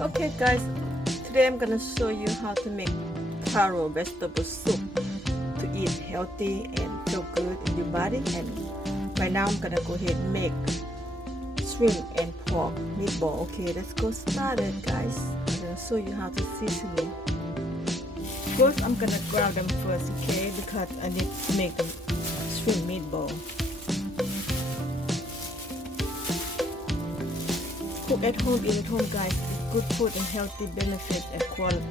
Okay guys, today I'm gonna show you how to make taro vegetable soup to eat healthy and feel good in your body. And right now I'm gonna go ahead and make shrimp and pork meatball. Okay, let's go started guys. I'm gonna show you how to season it. First I'm gonna grab them first, okay, because I need to make the shrimp meatball. Cook at home, eat at home guys. Good food and healthy benefits and quality.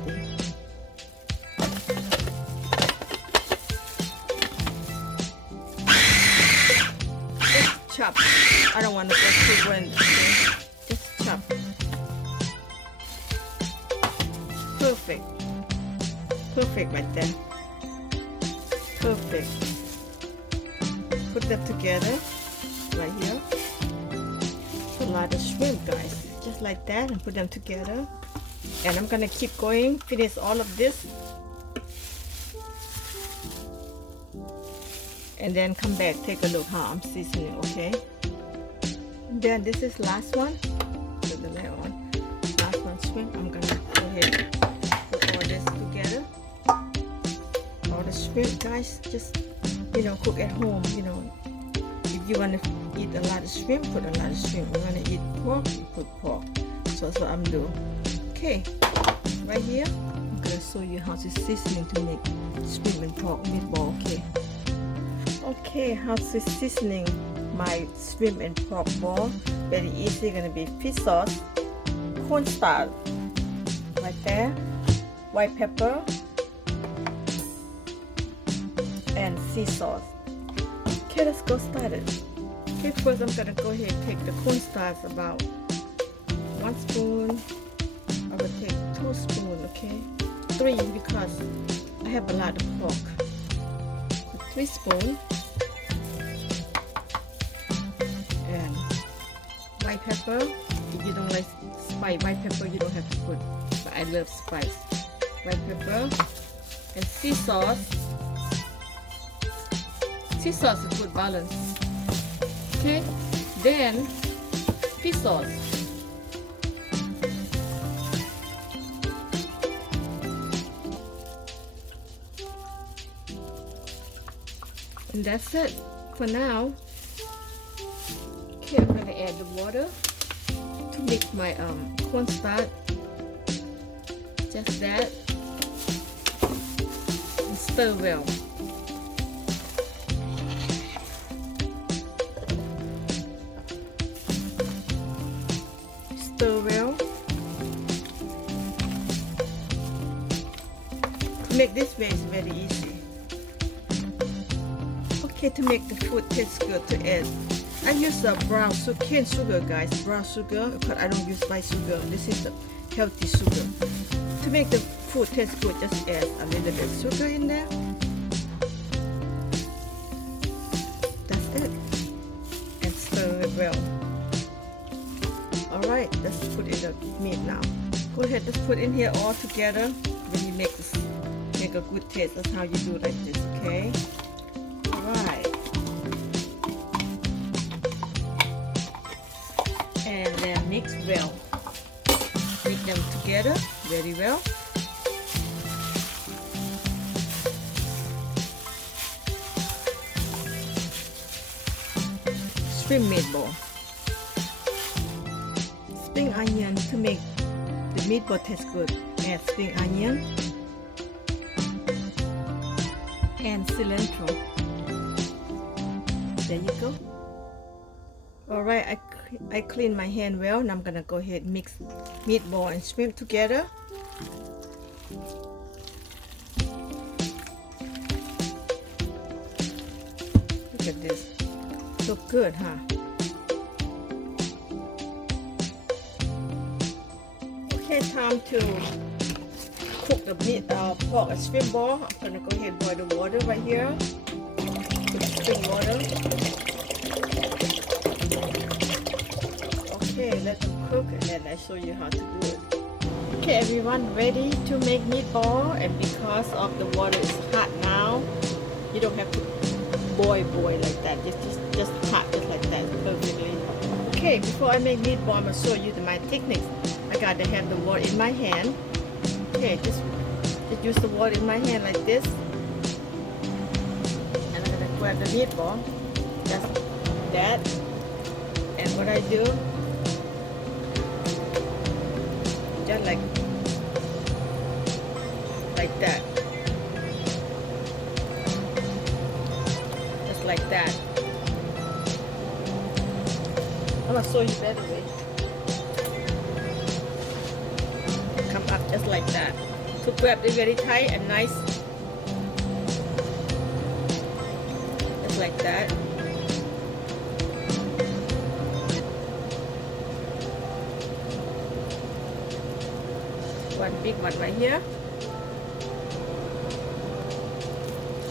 Just chop. I don't want to go too blend, okay? Just chop. Perfect. Perfect right there. Perfect. Put them together right here. A lot of shrimp guys. Just like that, and put them together. And I'm gonna keep going, finish all of this, and then come back, take a look how I'm seasoning, okay? And then this is last one. Put the layer on. Last one shrimp. I'm gonna go ahead and put all this together. All the shrimp guys, just cook at home. If you want to eat a lot of shrimp, put a lot of shrimp. You want to eat pork, you put pork. So that's what I'm doing. Okay, right here, I'm going to show you how to seasoning to make shrimp and pork meatball, okay? Okay, how to seasoning my shrimp and pork ball. Very easy, going to be fish sauce, cornstarch, right there, white pepper, and sea sauce. Okay, let's go started. Okay, first I'm gonna go ahead and take the cornstarch, about 1 spoon. I will take 2 spoons, okay? 3 because I have a lot of pork. So 3 spoons. And white pepper. If you don't like spice, white pepper you don't have to put, but I love spice. White pepper and sea sauce. Sea sauce is good balance. Okay, then fish sauce. And that's it for now. Okay, I'm gonna add the water to mix my cornstarch. Just that, and stir well. Stir well. To make this way is very easy. Okay, to make the food taste good, to add, I use brown sugar, cane sugar guys, brown sugar, because I don't use white sugar. This is a healthy sugar. To make the food taste good, just add a little bit of sugar in there. That's it. And stir it well. Alright, let's put in the meat now. Go ahead, just put in here all together. When you make a good taste, that's how you do it like this, okay? Alright. And then mix well. Mix them together very well. Shrimp meatball. Spring onion to make the meatball taste good. Add spring onion and cilantro. There you go. Alright, I I clean my hand well, and I'm gonna go ahead and mix meatball and shrimp together. Look at this. Look good, huh? Okay, time to cook the meat, pork and shrimp ball. I'm gonna go ahead and boil the water right here. Spring water. Okay, let them cook and then I show you how to do it. Okay, everyone, ready to make meatball, and because of the water is hot now, you don't have to boil like that. Just hot, just like that, perfectly. Okay, before I make meatball, I'm gonna show you my techniques. I gotta have the water in my hand. Okay, just use the water in my hand like this, and I'm gonna grab the meatball, just that. And what I do, just like that, just like that. I'm gonna show you better way. Come up just like that. To grab it very tight and nice, just like that. One big one right here.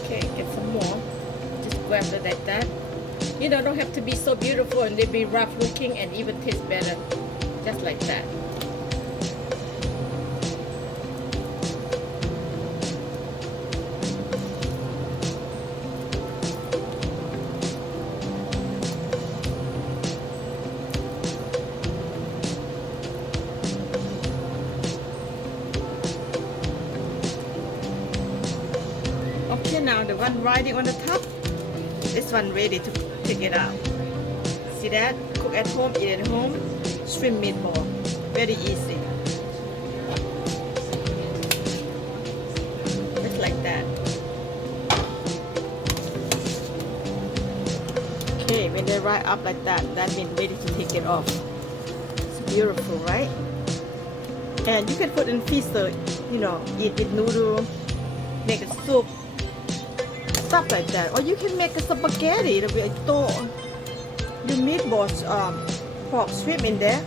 Okay, get some more. Just grab it like that. You know, don't have to be so beautiful and they be rough looking and even taste better. Just like that. Okay, now the one riding on the top, this one ready to take it out. See that? Cook at home, eat at home. Shrimp meatball, very easy. Just like that. Okay, when they ride up like that, that means ready to take it off. It's beautiful, right? And you can put in freezer, you know, eat with noodle, make a soup, stuff like that. Or you can make a spaghetti. Throw your meatballs, pork, shrimp in there.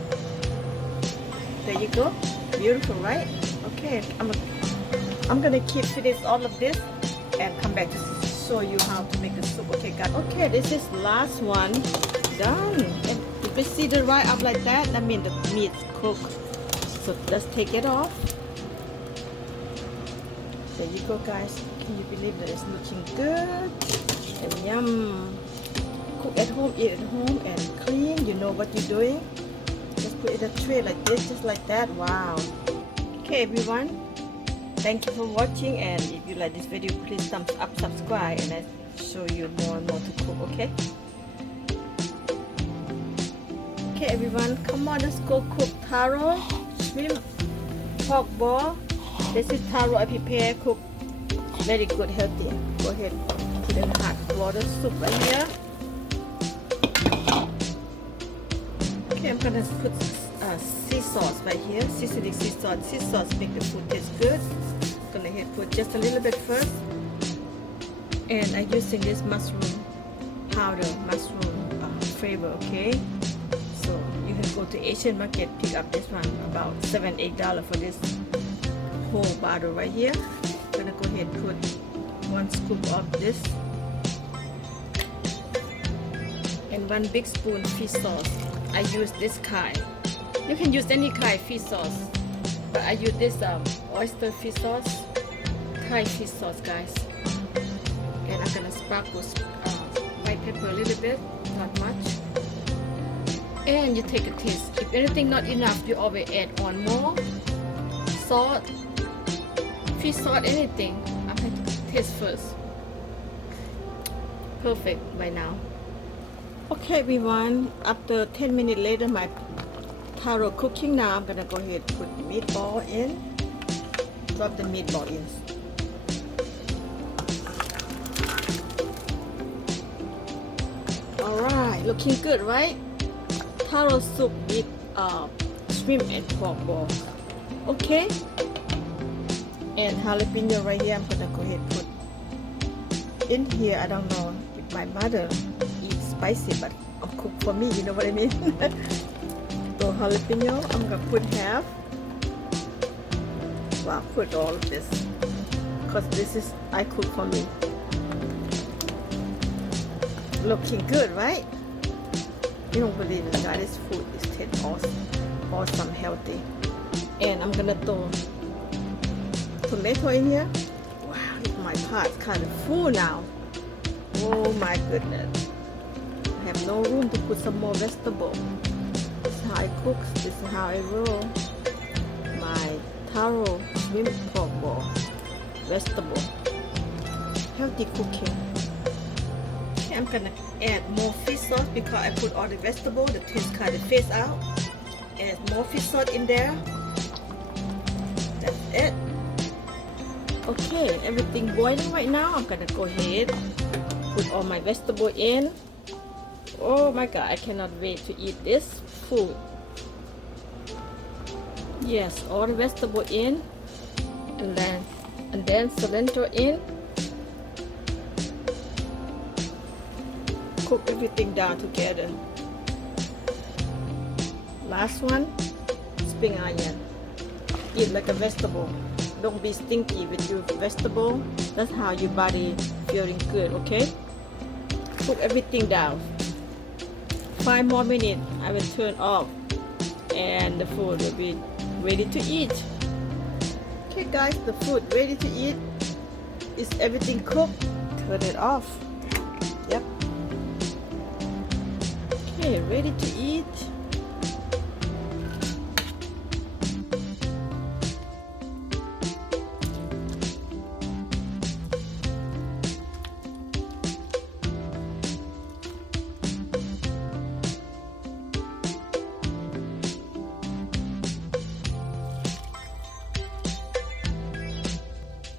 There you go. Beautiful, right? Okay, I'm gonna keep finish all of this and come back to show you how to make a soup. Okay, guys. Okay, this is last one done. And if you see the right up like that, that means the meat's cooked. So let's take it off. There you go, guys. Can you believe that it's looking good and yum? Cook at home, eat at home, and clean. You know what you're doing. Just put it in a tray like this, just like that. Wow. Okay, everyone. Thank you for watching, and if you like this video, please thumbs up, subscribe, and I show you more and more to cook. Okay. Okay, everyone. Come on, let's go cook taro, shrimp, pork ball. This is taro I prepare, cook very good, healthy. Go ahead, put in hot water soup right here. Okay, I'm gonna put sea sauce right here, seasoning sea sauce. Sea sauce make the food taste good. I'm gonna put just a little bit first, and I'm using this mushroom powder, mushroom flavor. Okay, so you can go to Asian market, pick up this one about $7-8 for this whole bottle right here. I'm gonna go ahead and put 1 scoop of this and 1 big spoon fish sauce. I use this kind. You can use any kind fish sauce, but I use this oyster fish sauce, Thai fish sauce, guys. And I'm gonna sprinkle white pepper a little bit, not much. And you take a taste. If anything not enough, you always add on more salt, fish sauce, anything. I have to taste first. Perfect by now. Okay, everyone. After 10 minutes later, my taro cooking. Now I'm gonna go ahead and put meatball in. Drop the meatball in. All right, looking good, right? taro soup with shrimp and pork ball. Okay, and jalapeno right here. I'm gonna go ahead and put in here. I don't know if my mother eats spicy, but I'll cook for me, you know what I mean. So jalapeno, I'm gonna put half. Well, I'll put all of this because this is I cook for me. Looking good, right? You don't believe it, guys. This food is awesome, healthy. And I'm gonna throw tomato in here. Wow, my pot's kind of full now. Oh my goodness. I have no room to put some more vegetable. This is how I cook. This is how I roll my taro shrimp pork ball. Vegetable. Healthy cooking. Okay, I'm gonna add more fish sauce because I put all the vegetable. The taste kind of fades out. Add more fish sauce in there. That's it. Okay, everything boiling right now. I'm gonna go ahead, put all my vegetable in. Oh my god, I cannot wait to eat this food. Yes, all the vegetable in, and then cilantro in. Cook everything down together. Last one, spring onion. Eat like a vegetable. Don't be stinky with your vegetable. That's how your body feeling good, okay? Cook everything down. 5 more minutes, I will turn off and the food will be ready to eat. Okay guys, the food ready to eat. Is everything cooked? Turn it off. Yep. Okay, ready to eat.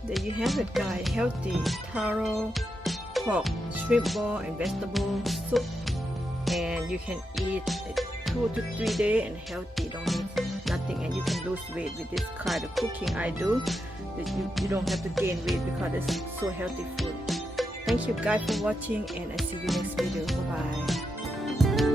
There you have it, guys. Healthy taro pork shrimp ball and vegetable soup, and you can eat it 2 to 3 days and healthy. Don't need nothing, and you can lose weight with this kind of cooking I do. You don't have to gain weight because it's so healthy food. Thank you guys for watching, and I see you next video. Bye bye.